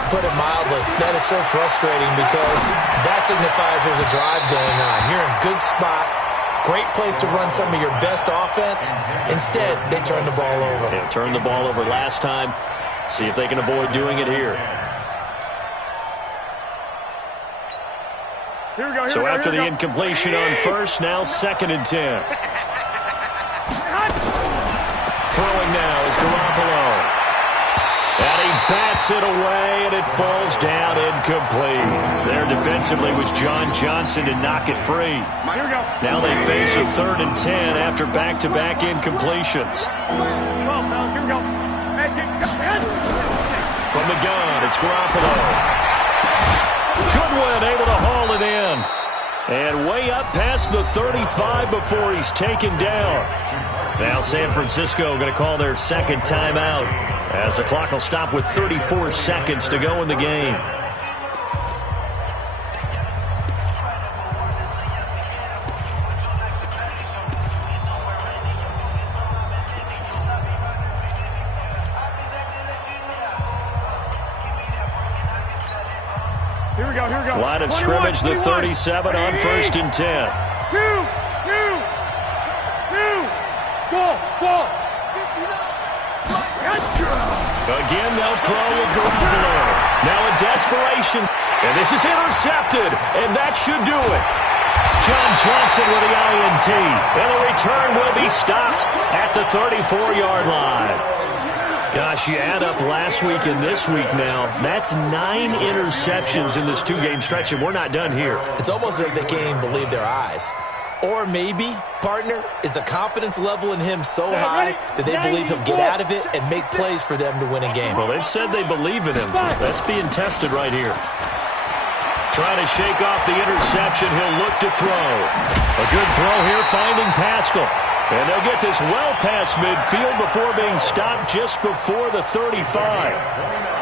Put it mildly, that is so frustrating because that signifies there's a drive going on. You're in a good spot, great place to run some of your best offense. Instead, they turn the ball over. They turned the ball over last time. See if they can avoid doing it here. So after the incompletion on first, now 2nd and 10. Throwing now is Garoppolo. And he bats it away, and it falls down incomplete. There defensively was John Johnson to knock it free. Now they face a 3rd and 10 after back-to-back incompletions. From the gun, it's Garoppolo. Goodwin able to haul it in. And way up past the 35 before he's taken down. Now San Francisco going to call their second timeout as the clock will stop with 34 seconds to go in the game. Line of scrimmage, the 37 on 1st and 10. Ball. Again, they'll throw with Garoppolo. Now in desperation. And this is intercepted. And that should do it. John Johnson with the INT. And the return will be stopped at the 34-yard line. Gosh, you add up last week and this week now, that's 9 interceptions in this 2-game stretch, and we're not done here. It's almost like they can't even believe their eyes. Or maybe, partner, is the confidence level in him so high that they believe he'll get out of it and make plays for them to win a game. Well, they've said they believe in him. That's being tested right here. Trying to shake off the interception. He'll look to throw. A good throw here, finding Pascal. And they'll get this well past midfield before being stopped just before the 35.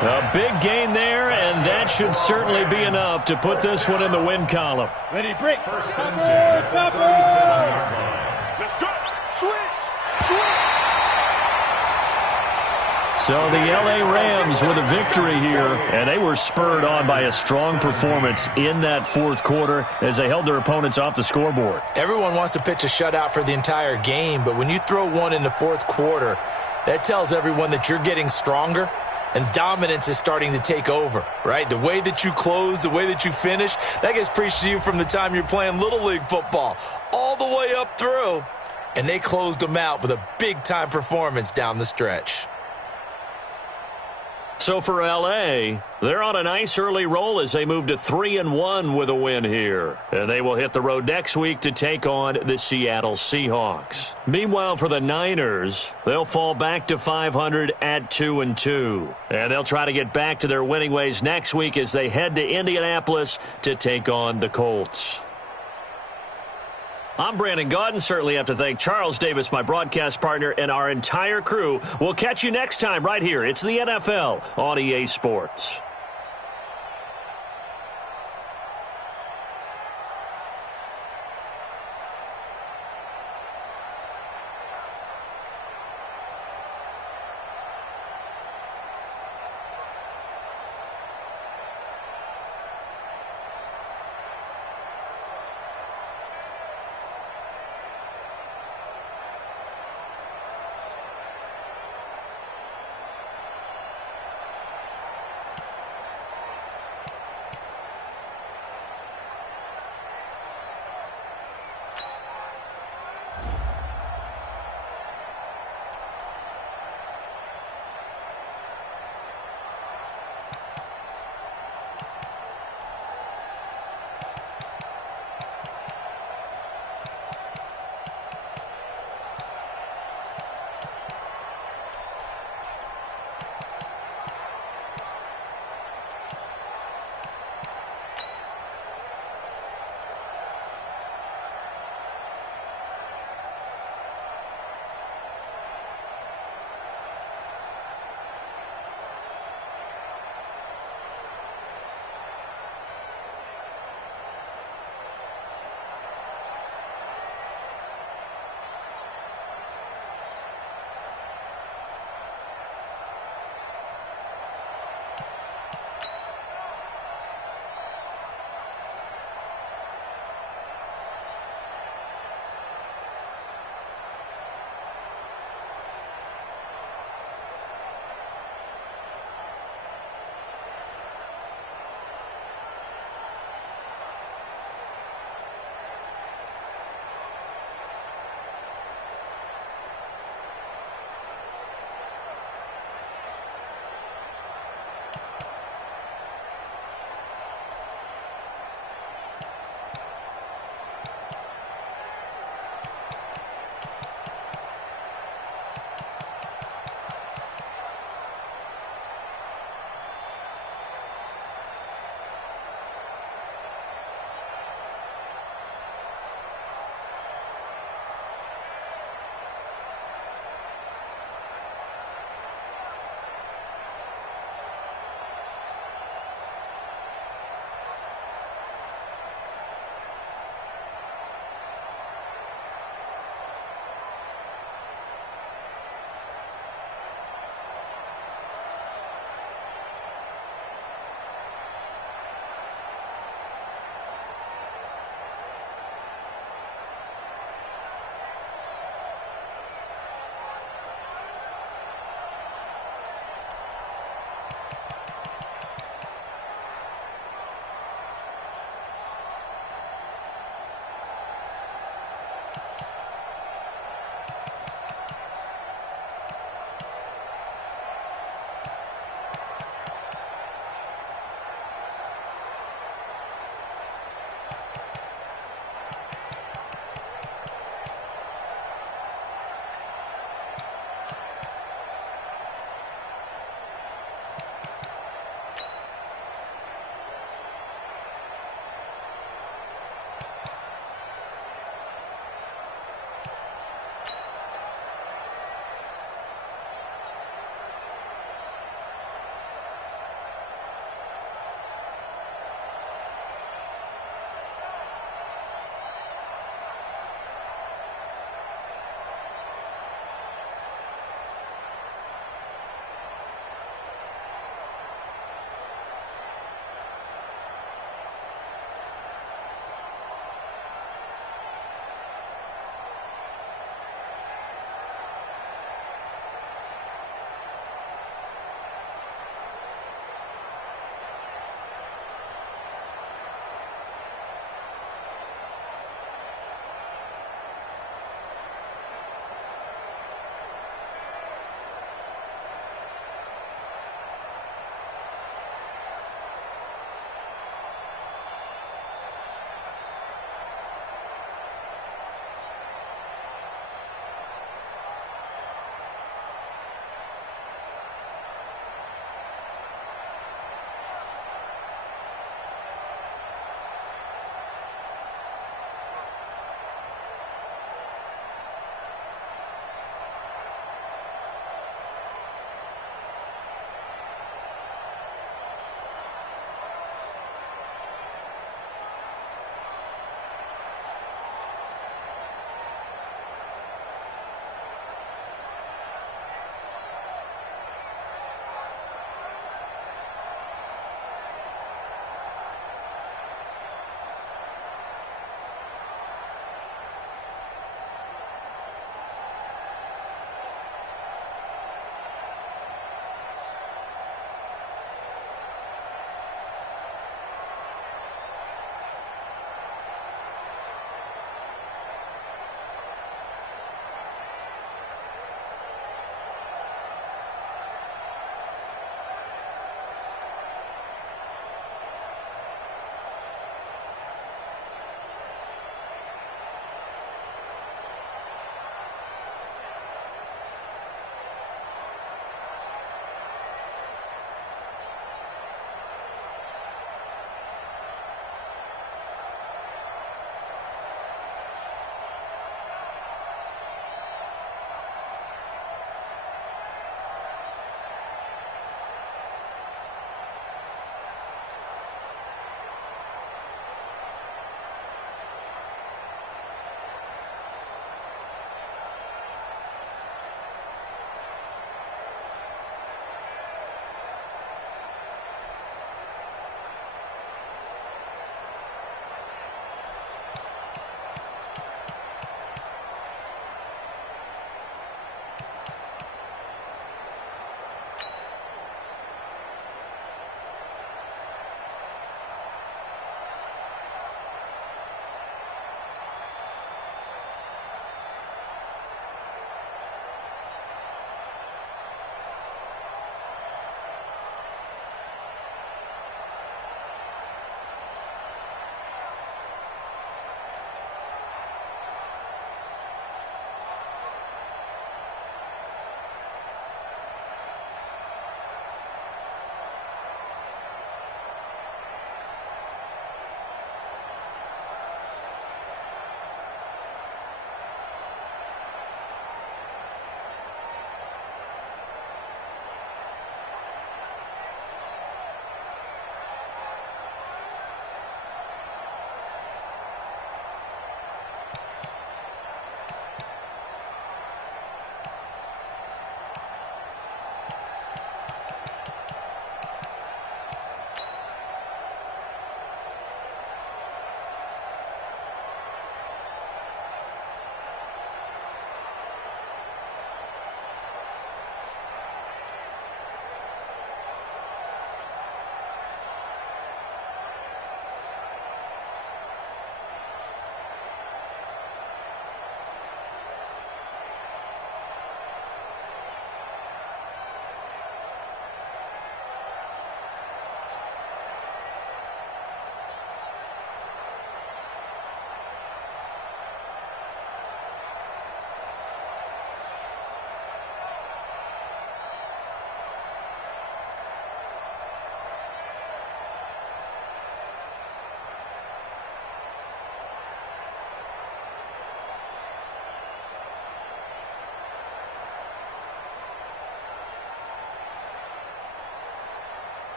A big gain there, and that should certainly be enough to put this one in the win column. Ready, break. First and 10 at the 37-yard line. Let's go. Switch. So the LA Rams with a victory here, and they were spurred on by a strong performance in that 4th quarter as they held their opponents off the scoreboard. Everyone wants to pitch a shutout for the entire game, but when you throw one in the 4th quarter, that tells everyone that you're getting stronger and dominance is starting to take over, right? The way that you close, the way that you finish, that gets preached to you from the time you're playing Little League football all the way up through. And they closed them out with a big-time performance down the stretch. So for L.A., they're on a nice early roll as they move to 3-1 with a win here. And they will hit the road next week to take on the Seattle Seahawks. Meanwhile, for the Niners, they'll fall back to 500 at 2-2. And they'll try to get back to their winning ways next week as they head to Indianapolis to take on the Colts. I'm Brandon Gaudin. Certainly have to thank Charles Davis, my broadcast partner, and our entire crew. We'll catch you next time right here. It's the NFL on EA Sports.